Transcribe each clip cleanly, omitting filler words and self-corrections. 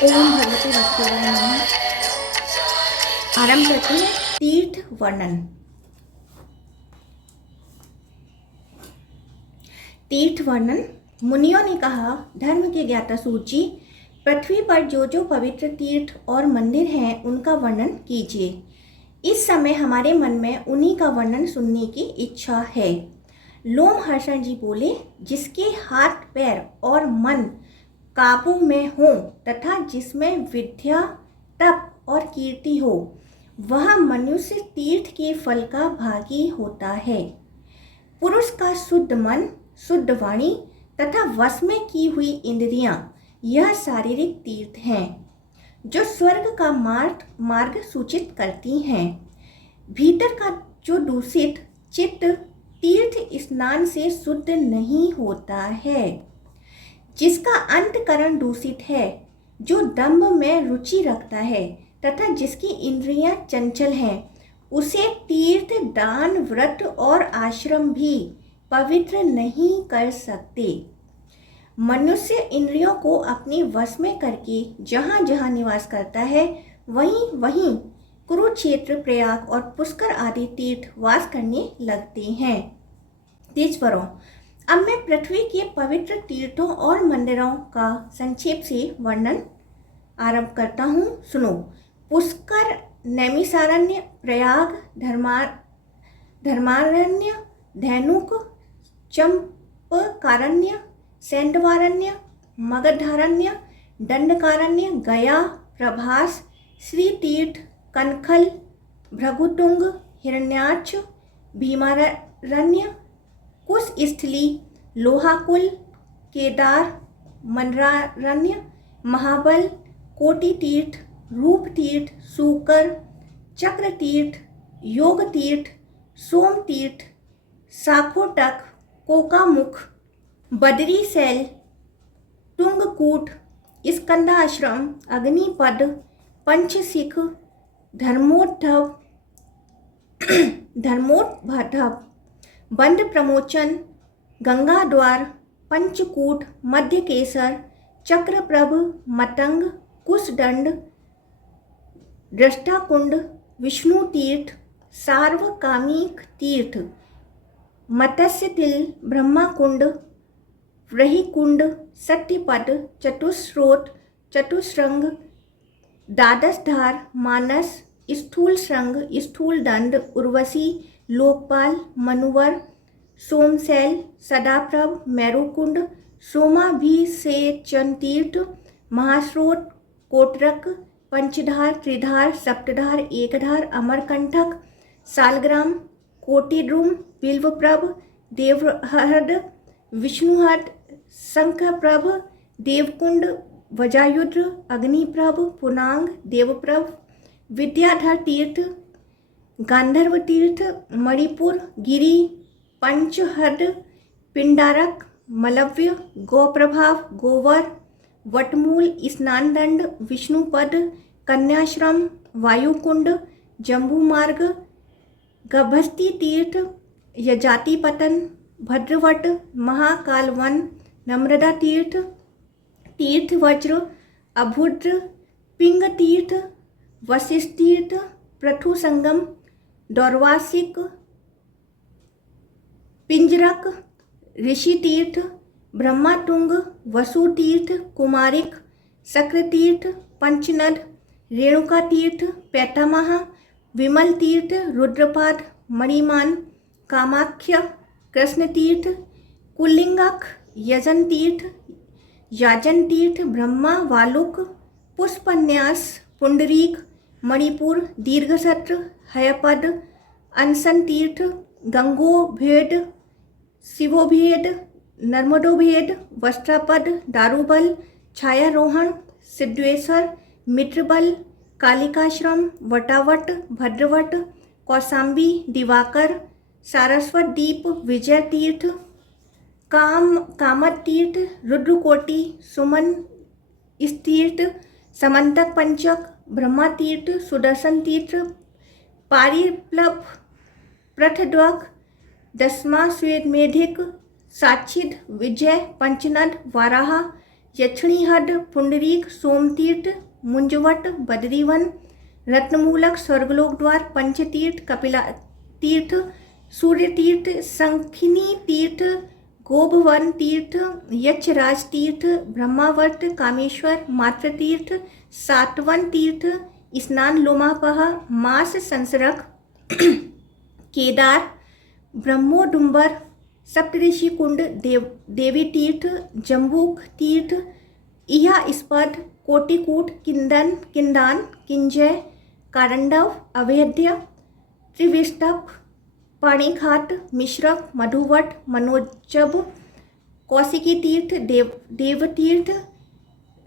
ओम भगवते वासुदेवाय नमः। आरंभ करते हैं तीर्थ वर्णन। तीर्थ वर्णन। मुनियों ने कहा, धर्म के ज्ञाता सूत जी, पृथ्वी पर जो जो पवित्र तीर्थ और मंदिर हैं उनका वर्णन कीजिए। इस समय हमारे मन में उन्हीं का वर्णन सुनने की इच्छा है। लोमहर्षण जी बोले, जिसके हाथ पैर और मन काबू में हो तथा जिसमें विद्या तप और कीर्ति हो, वह मनुष्य तीर्थ के फल का भागी होता है। पुरुष का शुद्ध मन, शुद्ध वाणी तथा वश में की हुई इंद्रियां, यह शारीरिक तीर्थ हैं जो स्वर्ग का मार्ग सूचित करती हैं। भीतर का जो दूषित चित्त तीर्थ स्नान से शुद्ध नहीं होता है। जिसका अंतकरण दूषित है, जो दंभ में रुचि रखता है तथा जिसकी इंद्रियां चंचल हैं, उसे तीर्थ, दान, व्रत और आश्रम भी पवित्र नहीं कर सकते। मनुष्य इंद्रियों को अपने वश में करके जहाँ जहाँ निवास करता है, वहीं वहीं कुरुक्षेत्र, प्रयाग और पुष्कर आदि तीर्थ वास करने लगते हैं। तीर्थवरों, अब मैं पृथ्वी के पवित्र तीर्थों और मंदिरों का संक्षेप से वर्णन आरंभ करता हूँ। सुनो। पुष्कर, नैमिषारण्य, प्रयाग, धर्मारण्य, धैनुक, चंपकारण्य, सैंडवारण्य, मगधारण्य, दंडकारण्य, गया, प्रभास, श्री तीर्थ, कनखल, भृगुतुंग, हिरण्याक्ष, भीमारण्य, कुशस्थली, लोहाकुल, केदार, मंदरारण्य, महाबल, कोटि तीर्थ, रूप तीर्थ, सूकर, चक्र तीर्थ, योग तीर्थ, सोम तीर्थ, साकोटक, कोकामुख, बदरी शैल, तुंगकूट, स्कंदाश्रम, अग्निपद, पंचशिख, धर्मोद्धव, बंद प्रमोचन, गंगा द्वार, पंचकूट, मध्यकेसर, चक्रप्रभ, मतंग, कुशदंड, दृष्टाकुंड, विष्णु तीर्थ, सार्वकामिक तीर्थ, मत्स्य तिल, ब्रह्माकुंड, व्रहिकुंड, सत्यपद, चतुस्रोत, चतुश्रंग, द्वादशधार, मानस, स्थूल श्रृंग, स्थूल दंड, उर्वशी, लोकपाल, मनुवर, सोमशैल, सदाप्रभ, मैरुकुंड, सोमाभिषेचन तीर्थ, महास्रोत, कोटरक, पंचधार, त्रिधार, सप्तधार, एकधार, अमरकंटक, सालग्राम, कोटिद्रुम, बिल्वप्रभ, देवहृद, विष्णुहट, शंखप्रभ, देवकुंड, वजायुद्र, अग्निप्रभ, पुनांग, देवप्रभ, विद्याधर तीर्थ, गांधर्व तीर्थ, मणिपुर, गिरी, पंचहद, पिंडारक, मलव्य, गौप्रभाव, गोवर, वटमूल, स्नानदंड, विष्णुपद, कन्याश्रम, वायुकुंड, जम्बूमार्ग, गभस्ती तीर्थ, यजातिपतन, भद्रवट, महाकालवन, नम्रता तीर्थ, तीर्थवज्र, अभुद्र, पिंग तीर्थ, वशिष्ठ तीर्थ, पृथु संगम, दौर्वासिक, पिंजरक, ऋषि तीर्थ, ब्रह्मातुंग, वसु तीर्थ, कुमारिक, शक्र तीर्थ, पंचनद, रेणुका तीर्थ, पैतामह, विमल तीर्थ, रुद्रपाद, मणिमान, कामाख्य, कृष्ण तीर्थ, कुलिंगक, यजन तीर्थ, याजन तीर्थ, ब्रह्मा, वालुक, पुष्पन्यास, पुंडरीक, मणिपुर, दीर्घसत्र, हयपद, अनसन तीर्थ, गंगोभेद, शिवोभेद, नर्मदोभेद, वस्त्रापद, दारुबल, छायारोहण, सिद्धेश्वर, मित्रबल, कालिकाश्रम, वटावट, भद्रवट, कौशाम्बी, दिवाकर, सारस्वत दीप, विजय तीर्थ, कामत तीर्थ, रुद्रकोटि, सुमन तीर्थ, समंतक पंचक, ब्रह्मा तीर्थ, सुदर्शन तीर्थ, पारिप्लव, पृथद्वक, दसमा, श्वेतमेधिक, साक्षिद, विजय, पंचनद, वाराह, यक्षिणी हड, पुंडरीक, सोमतीर्थ, मुंजवट, बद्रीवन, रत्नमूलक, स्वर्गलोक द्वार, पंचतीर्थ, कपिला तीर्थ, सूर्य तीर्थ, संखिनी तीर्थ, गोभवन तीर्थ, यक्षराज तीर्थ, ब्रह्मावर्त, कामेश्वर, मातृ तीर्थ, सातवन तीर्थ, स्नान लोमापह, मास संसरक, केदार, ब्रह्मोडुम्बर, सप्तऋषि कुंड, देवी तीर्थ, जम्बूक तीर्थ, इहा स्पद, कोटिकूट, किंदान, किंजय, कारंडव, अवैध्य, त्रिविष्टप, पाणीघाट, मिश्रक, मधुवट, मनोजब, कौशिकी तीर्थ, देवतीर्थ,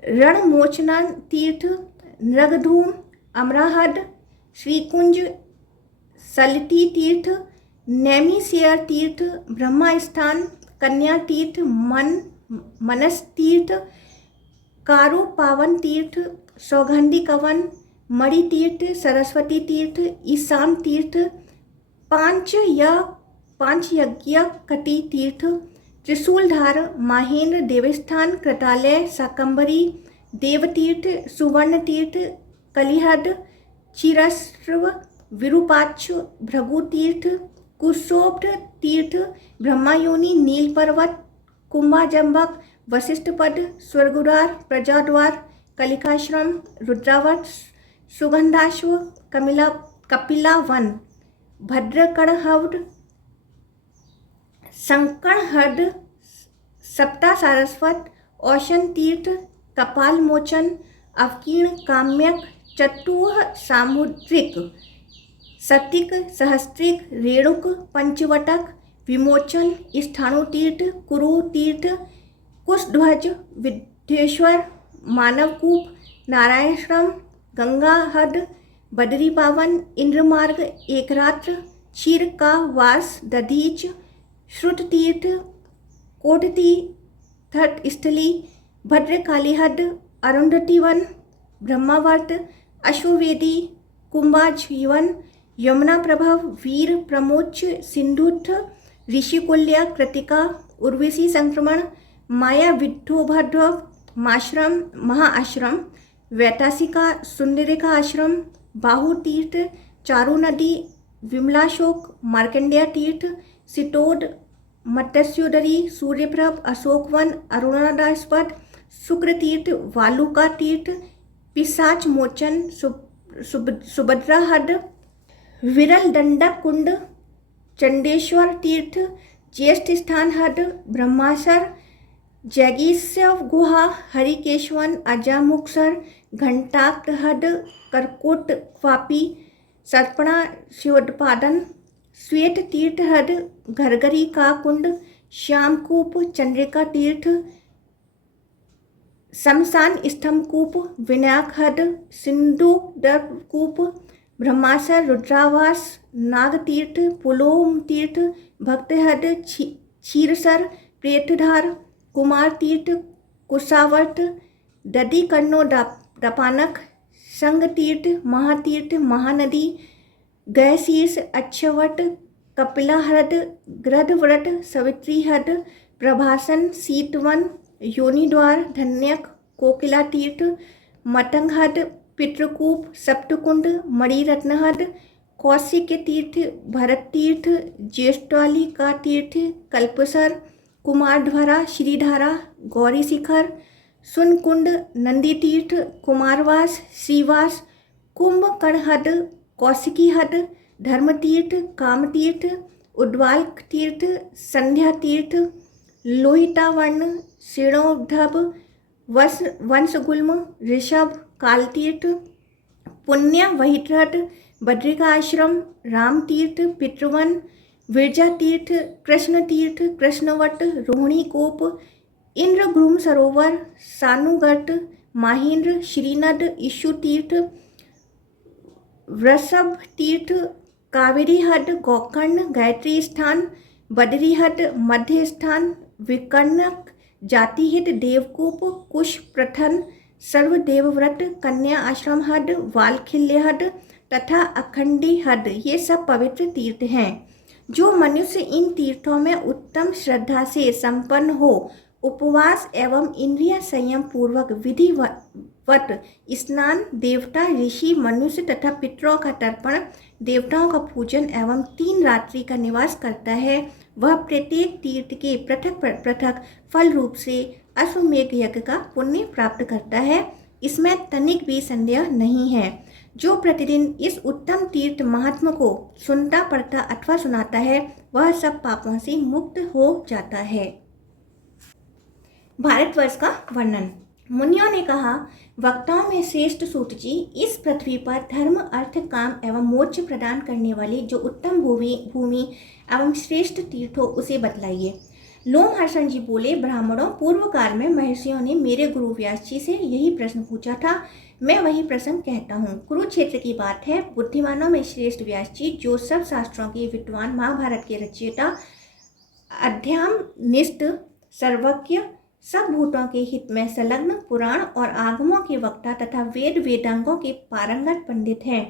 रणमोचना तीर्थ, नृगधूम, अमराहद, श्रीकुंज, सलती तीर्थ, नैमिषेर तीर्थ, ब्रह्मा स्थान, कन्या तीर्थ, मनस तीर्थ, कारो पावन तीर्थ, सौगंधी कवन, मणि तीर्थ, सरस्वती तीर्थ, ईशान तीर्थ, पांच यज्ञ कटी तीर्थ, त्रिशूलधार, माहेंद्र देवस्थान, कृतालय, शाकंभरी, देवतीर्थ, सुवर्ण तीर्थ, कलिहद, चिरस्रव, विरूपाक्ष, भृगु तीर्थ, कुशोभ तीर्थ, ब्रह्मायोनि, नील पर्वत, कुंभाजंबक, वशिष्ठ पद, स्वर्गद्वार, प्रजाद्वार, कलिकाश्रम, रुद्रावत, सुगंधाश्व, कपिला वन, भद्रकड़हवड, संकणहद, सप्ता सारस्वत, औशन तीर्थ, कपाल मोचन, अवकीर्ण, काम्यक, चतुह सामुद्रिक, सतिक, सहस्त्रिक, रेणुक, पंचवटक, विमोचन, स्थाणु तीर्थ, कुरु तीर्थ, कुशध्वज, विद्येश्वर, मानवकूप, नारायणश्रम, गंगाहद, बदरी पावन, इंद्रमार्ग, एकरात्र, क्षीर का वास, दधीच, श्रुत तीर्थ, कोटती थट स्थली, भद्रकालीहद, अरुंधति वन, ब्रह्मावर्त, अश्ववेदी, कुंभाजीवन, यमुना प्रभव, वीर प्रमोच, सिंधुत्थ, ऋषिकुल्या, कृतिका, उर्वशी संक्रमण, माया विद्धोभद्रव, माश्रम, महाआश्रम, वैतासिका, सुंदरिका आश्रम, बाहु तीर्थ, चारू नदी, विमलाशोक, मार्कंडेय तीर्थ, सितोद, मत्स्योदरी, सूर्यप्रभ, अशोकवन, अरुणादास्पद, शुक्र तीर्थ, वालुका तीर्थ, पिशाच मोचन, सुभद्रा हद, विरल दंडक कुंड, चंडेश्वर तीर्थ, ज्येष्ठ स्थान हद, ब्रह्मासर, जैगीस्यव गुहा, हरिकेशवन, अजामुक्सर, घंटाक हद, करकोट वापी, सर्पणा शिवोत्पादन, श्वेत तीर्थ हद, घरगरी का कुंड, श्यामकूप, चंद्रिका तीर्थ, शमशान स्तंभकूप, विनायक हद, सिंधुदर्कूप, ब्रह्मासर, रुद्रावास, नागतीर्थ, पुलोम तीर्थ, भक्तहद, क्षीरसर, प्रेतधार, कुमार तीर्थ, कुशावर्त, ददी कन्नो दपानक, संग तीर्थ, महातीर्थ, महानदी, गयशीर्ष, अच्छवट, कपिलाहृद, गृधव्रत, सवित्री हद, प्रभासन, शीतवन, योनिद्वार, धन्यक, कोकिला तीर्थ, मतंगहद, पितृकूप, सप्तकुंड, मणिरत्नहद, कौशिक तीर्थ, भरत तीर्थ, ज्येष्ठाली का तीर्थ, कल्पसर, कुमारध्वरा, श्रीधारा, गौरी शिखर, सुनकुंड, नंदी तीर्थ, कुमारवास, श्रीवास, कुंभकर्णहद, कौशिकी हद, धर्मतीर्थ, कामतीर्थ, उद्वालक तीर्थ, संध्या तीर्थ, लोहितावर्ण, शिणोधब, वंशगुल्म, ऋषभ, कालतीर्थ, पुण्य वहित्रट, बद्रिका आश्रम, राम तीर्थ, पितृवन, विरजा तीर्थ, कृष्ण तीर्थ, कृष्णवट, रोहिणी कोप, इंद्रगृम सरोवर, सानुगट, माहेंद्र, श्रीनद, ईशु तीर्थ, वृषभ तीर्थ, कावेरी हद, गोकर्ण, गायत्री स्थान, बदरी हद, मध्य स्थान, विकर्णक, जातिहित, देवकूप, कुश प्रथन, सर्वदेवव्रत, कन्या आश्रम हद, वालखिल्य हद तथा अखंडी हद, ये सब पवित्र तीर्थ हैं। जो मनुष्य इन तीर्थों में उत्तम श्रद्धा से संपन्न हो उपवास एवं इंद्रिय संयम पूर्वक विधिवत स्नान, देवता, ऋषि, मनुष्य तथा पितरों का तर्पण, देवताओं का पूजन एवं 3 रात्रि का निवास करता है, वह प्रत्येक तीर्थ के पृथक पृथक फल रूप से अश्वमेध यज्ञ का पुण्य प्राप्त करता है। इसमें तनिक भी संदेह नहीं है। जो प्रतिदिन इस उत्तम तीर्थ महात्मा को सुनता पढ़ता अथवा सुनाता है, वह सब पापों से मुक्त हो जाता है। भारतवर्ष का वर्णन। मुनियों ने कहा, वक्ताओं में श्रेष्ठ सूत जी, इस पृथ्वी पर धर्म, अर्थ, काम एवं मोक्ष प्रदान करने वाली जो उत्तम भूमि एवं श्रेष्ठ तीर्थ हो, उसे बतलाइए। लोमहर्षण जी बोले, ब्राह्मणों, पूर्व काल में महर्षियों ने मेरे गुरु व्यास जी से यही प्रश्न पूछा था। मैं वही प्रश्न कहता हूँ। कुरुक्षेत्र की बात है। बुद्धिमानों में श्रेष्ठ व्यास जी, जो सब शास्त्रों के विद्वान, महाभारत के रचयिता, अध्यात्मनिष्ठ, सर्वज्ञ, सब भूतों के हित में संलग्न, पुराण और आगमों के वक्ता तथा वेद वेदांगों के पारंगत पंडित हैं,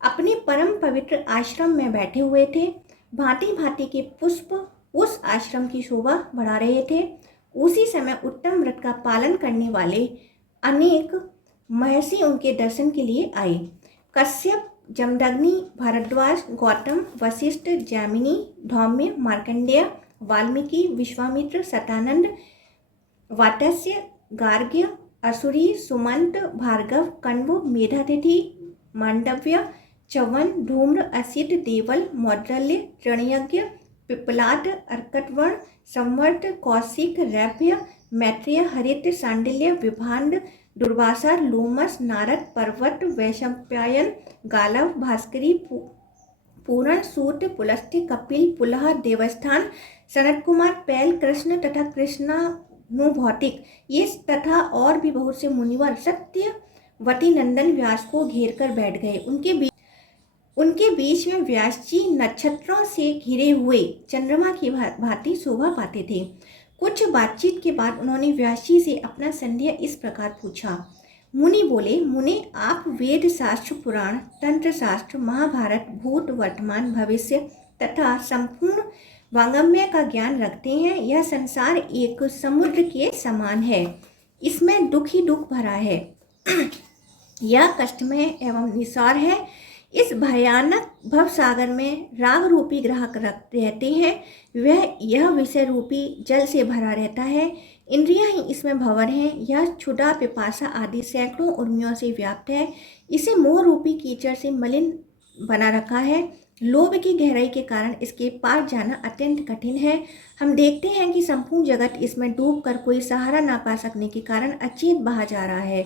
अपने परम पवित्र आश्रम में बैठे हुए थे। भांति भांति के पुष्प उस आश्रम की शोभा बढ़ा रहे थे। उसी समय उत्तम व्रत का पालन करने वाले अनेक महर्षि उनके दर्शन के लिए आए। कश्यप, जमदग्नि, भारद्वाज, गौतम, वशिष्ठ, जैमिनी, धौम्य, मार्कंडेय, वाल्मीकि, विश्वामित्र, सतानंद, वातस्य, गार्ग्य, असुरी, सुमंत, भार्गव, कण्व, मेधातिथि, मांडव्य, चवन, धूम्र, असित, देवल, मौद्गल्य, तृणयज्ञ, पिप्पलाद, अर्कटवर्ण, संवर्त, कौशिक, रैभ्य, मैत्रेय, हरित, सांडिल्य, विभांड, दुर्वासा, लोमस, नारद, पर्वत, वैशंपायन, गालव, भास्करी, पूरण, सूत, पुलस्त्य, कपिल, पुलह, देवस्थान, सनत कुमार, पैल, कृष्ण तथा कृष्णानुभौतिक, ये तथा और भी बहुत से मुनिवर सत्यवती नंदन व्यास को घेर कर बैठ गए। उनके बीच में व्यास जी नक्षत्रों से घिरे हुए चंद्रमा की भांति शोभा पाते थे। कुछ बातचीत के बाद उन्होंने व्यास जी से अपना संदेह इस प्रकार पूछा। मुनि बोले, मुने, आप वेद शास्त्र, पुराण, तंत्र शास्त्र, महाभारत, भूत, वर्तमान, भविष्य तथा संपूर्ण वांगमय का ज्ञान रखते हैं। यह संसार एक समुद्र के समान है, इसमें दुख ही दुख भरा है। यह कष्टमय एवं निसार है। इस भयानक भवसागर में राग रूपी ग्राहक रहते हैं। यह विषय रूपी जल से भरा रहता है। इंद्रियां ही इसमें भंवर हैं। यह क्षुधा, पिपासा आदि सैकड़ों उर्मियों से व्याप्त है। इसे मोह रूपी कीचड़ से मलिन बना रखा है। लोभ की गहराई के कारण इसके पार जाना अत्यंत कठिन है। हम देखते हैं कि संपूर्ण जगत इसमें डूबकर कोई सहारा ना पा सकने के कारण अचेत बहा जा रहा है।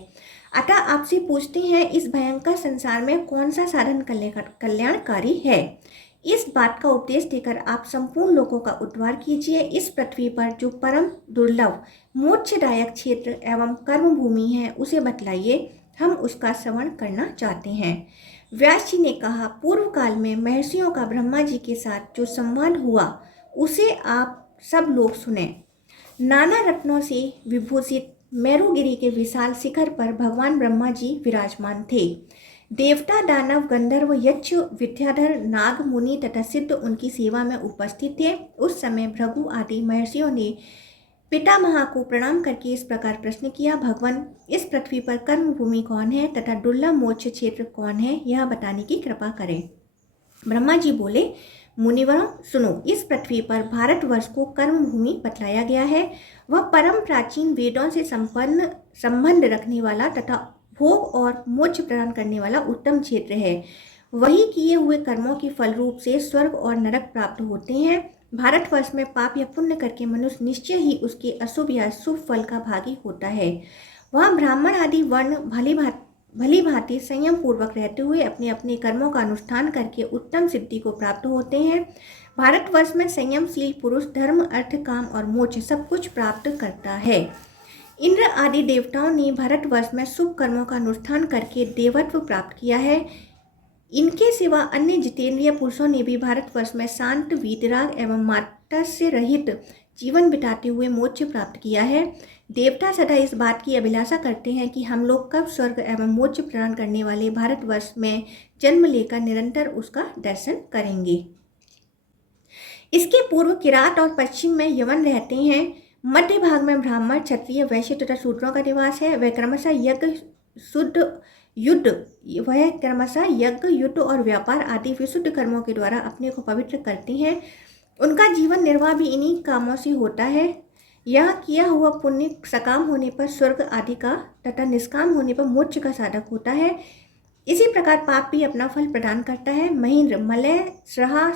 अतः आपसे पूछते हैं, इस भयंकर संसार में कौन सा साधन कल्याणकारी है? इस बात का उपदेश देकर आप संपूर्ण लोगों का उद्धार कीजिए। इस पृथ्वी पर जो परम दुर्लभ मोक्षदायक क्षेत्र एवं कर्म भूमि है, उसे बतलाइए। हम उसका श्रवण करना चाहते हैं। व्यास जी ने कहा, पूर्व काल में महर्षियों का ब्रह्मा जी के साथ जो संवाद हुआ, उसे आप सब लोग सुने। नाना रत्नों से विभूषित मेरुगिरी के विशाल शिखर पर भगवान ब्रह्मा जी विराजमान थे। देवता, दानव, गंधर्व, यक्ष, विद्याधर, नाग, मुनि तथा सिद्ध उनकी सेवा में उपस्थित थे। उस समय भृगु आदि महर्षियों ने पितामह को प्रणाम करके इस प्रकार प्रश्न किया, भगवान, इस पृथ्वी पर कर्म भूमि कौन है तथा दुर्लभ मोक्ष क्षेत्र कौन है, यह बताने की कृपा करें। ब्रह्मा जी बोले, मुनिवरों, सुनो। इस पृथ्वी पर भारतवर्ष को कर्म भूमि बतलाया गया है। वह परम प्राचीन वेदों से संबंध रखने वाला तथा भोग और मोक्ष प्रदान करने वाला उत्तम क्षेत्र है। वही किए हुए कर्मों के फल रूप से स्वर्ग और नरक प्राप्त होते हैं। भारतवर्ष में पाप या पुण्य करके मनुष्य निश्चय ही उसके अशुभ या शुभ फल का भागी होता है। वहाँ ब्राह्मण आदि वर्ण भली भांति संयम पूर्वक रहते हुए अपने अपने कर्मों का अनुष्ठान करके उत्तम सिद्धि को प्राप्त होते हैं। भारतवर्ष में संयमशील पुरुष धर्म, अर्थ, काम और मोक्ष सब कुछ प्राप्त करता है। इंद्र आदि देवताओं ने भारतवर्ष में शुभ कर्मों का अनुष्ठान करके देवत्व प्राप्त किया है। इनके सिवा अन्य जितेंद्रिय पुरुषों ने भी भारतवर्ष में शांत, वीतराग एवं मात्सर्य रहित जीवन बिताते हुए मोक्ष प्राप्त किया है। देवता सदा इस बात की अभिलाषा करते हैं कि हम लोग कब स्वर्ग एवं मोक्ष प्रदान करने वाले भारतवर्ष में जन्म लेकर निरंतर उसका दर्शन करेंगे। इसके पूर्व किरात और पश्चिम में यवन रहते हैं। मध्य भाग में ब्राह्मण, क्षत्रिय, वैश्य तथा शूद्रों का निवास है। वह क्रमशः यज्ञ, युद्ध और व्यापार आदि विशुद्ध कर्मों के द्वारा अपने को पवित्र करती हैं। उनका जीवन निर्वाह भी इन्हीं कामों से होता है। यह किया हुआ पुण्य सकाम होने पर स्वर्ग आदि का तथा निष्काम होने पर मोक्ष का साधक होता है। इसी प्रकार पाप भी अपना फल प्रदान करता है। महेंद्र, मलय, श्रहा,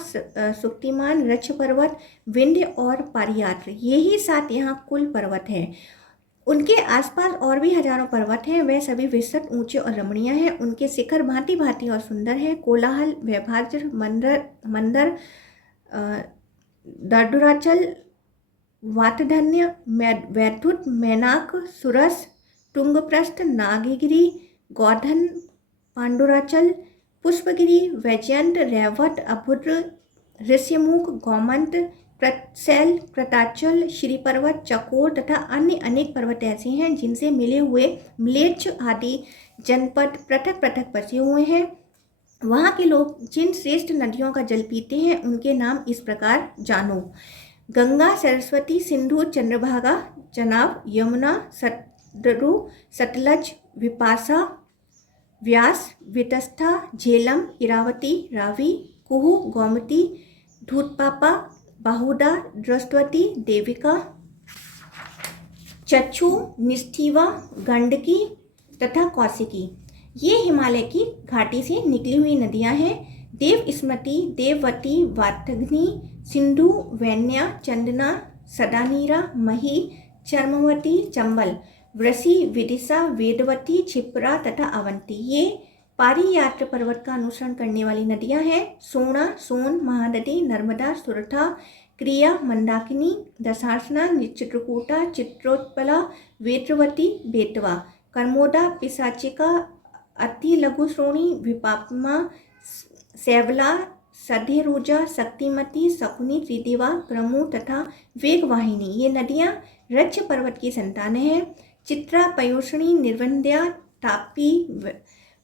सुक्तिमान, रक्ष पर्वत, विंध्य और पारियात्र, ये ही 7 यहाँ कुल पर्वत हैं। उनके आसपास और भी हजारों पर्वत हैं। वे सभी विस्तृत, ऊंचे और रमणीय हैं। उनके शिखर भांति भांति और सुंदर हैं। कोलाहल, वैभाज्र, मंदर, दर्दुराचल, वातधन्य, वैद्युत, मैनाक, सुरस, तुंगप्रस्थ, नागगिरी, गोधन, पांडुराचल, पुष्पगिरी, वैजयंत, रैवत, अभुद्र, ऋष्यमुख, गौमंत, कृतशैल, कृताचल, श्री पर्वत, चकोर तथा अन्य अनेक पर्वत ऐसे हैं जिनसे मिले हुए म्लेच्छ आदि जनपद पृथक पृथक बसे हुए हैं। वहाँ के लोग जिन श्रेष्ठ नदियों का जल पीते हैं उनके नाम इस प्रकार जानो: गंगा, सरस्वती, सिंधु, चंद्रभागा, चनाब, यमुना, सतलु, सतलज, विपाशा, व्यास, वितस्था, झेलम, इरावती, रावी, कुहू, गोमती, धूतपापा, बाहुदा, द्रष्टवती, देविका, चक्षु, निष्ठिवा, गंडकी तथा कौशिकी, ये हिमालय की घाटी से निकली हुई नदियां हैं। देव स्मृति, देववती, वातग्नि, सिंधु, वैन्या, चंदना, सदानीरा, मही, चर्मवती, चंबल, वृषि, विदिशा, वेदवती, क्षिप्रा तथा अवंती, ये पारियात्र पर्वत का अनुसरण करने वाली नदियां हैं। सोना, सोन, महानदी, नर्मदा, सुरथा, क्रिया, मंदाकिनी, दशासना, चित्रकूटा, चित्रोत्पला, वेत्रवती, बेतवा, कर्मोदा, पिशाचिका, अति लघुश्रोणी, विपापमा, सैवला, सधेरुजा, शक्तिमती, शकुनी, त्रिदिवा, क्रमु तथा वेगवाहिनी, ये नदियां रक्ष पर्वत की संतानें हैं। चित्रा, पयोषणी, निर्वंध्या, तापी,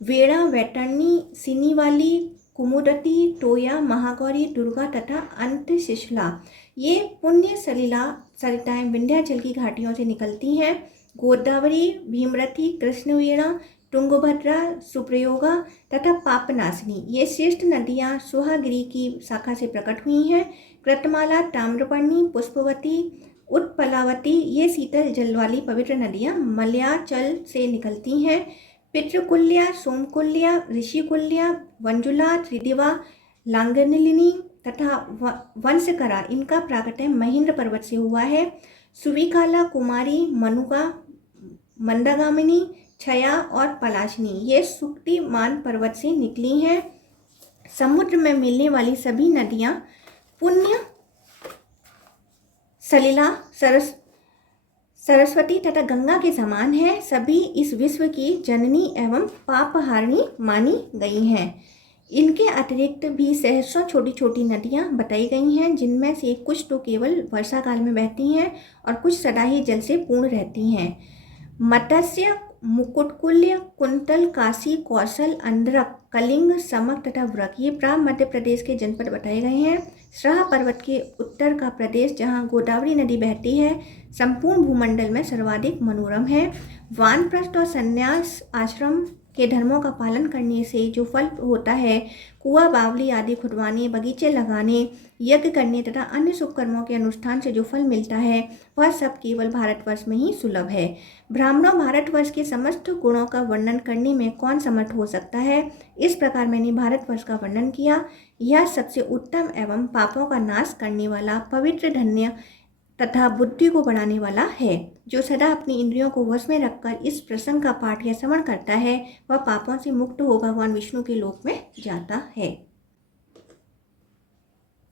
वेड़ा, वैतरणी, सिनीवाली, कुमुदती, टोया, महागौरी, दुर्गा तथा अंतशिशला, ये पुण्य सरिताएं विंध्याचल की घाटियों से निकलती हैं। गोदावरी, भीमरथी, कृष्णवीणा, तुंगभद्रा, सुप्रयोगा तथा पापनाशिनी, ये श्रेष्ठ नदियाँ सुहागिरी की शाखा से प्रकट हुई हैं। कृतमाला, ताम्रपर्णी, पुष्पवती, उत्पलावती, ये शीतल जल वाली पवित्र नदियाँ मलयाचल से निकलती हैं। पितृकुल्या, सोमकुल्या, ऋषिकुल्या, वंजुला, त्रिदिवा, लांगनलिनी तथा वंशकरा, इनका प्राकट्य महेंद्र पर्वत से हुआ है। सुविकाला, कुमारी, मनुका, मंदागामिनी, छया और पलाशनी, ये सुक्तिमान पर्वत से निकली हैं। समुद्र में मिलने वाली सभी नदियाँ पुण्य, सलिला, सरस्वती तथा गंगा के समान है। सभी इस विश्व की जननी एवं पापहारिणी मानी गई हैं। इनके अतिरिक्त भी सहस्रों छोटी छोटी नदियाँ बताई गई हैं, जिनमें से कुछ तो केवल वर्षा काल में बहती हैं और कुछ सदा ही जल से पूर्ण रहती हैं। मत्स्य, मुकुटकुल्य, कुंतल, काशी, कौशल, अंध्रक, कलिंग, समक तथा व्रक, ये प्राग मध्य प्रदेश के जनपद बताए गए हैं। श्रहा पर्वत के उत्तर का प्रदेश, जहाँ गोदावरी नदी बहती है, संपूर्ण भूमंडल में सर्वाधिक मनोरम है। वानप्रस्थ और संन्यास आश्रम के धर्मों का पालन करने से जो फल होता है, कुआं बावली आदि खुदवाने, बगीचे लगाने, यज्ञ करने तथा अन्य शुभ कर्मों के अनुष्ठान से जो फल मिलता है, वह सब केवल भारतवर्ष में ही सुलभ है। ब्राह्मणों, भारतवर्ष के समस्त गुणों का वर्णन करने में कौन समर्थ हो सकता है? इस प्रकार मैंने भारतवर्ष का वर्णन किया। यह सबसे उत्तम एवं पापों का नाश करने वाला, पवित्र, धन्य तथा बुद्धि को बढ़ाने वाला है। जो सदा अपनी इंद्रियों को वश में रखकर इस प्रसंग का पाठ या श्रवण करता है, वह पापों से मुक्त हो भगवान विष्णु के लोक में जाता है।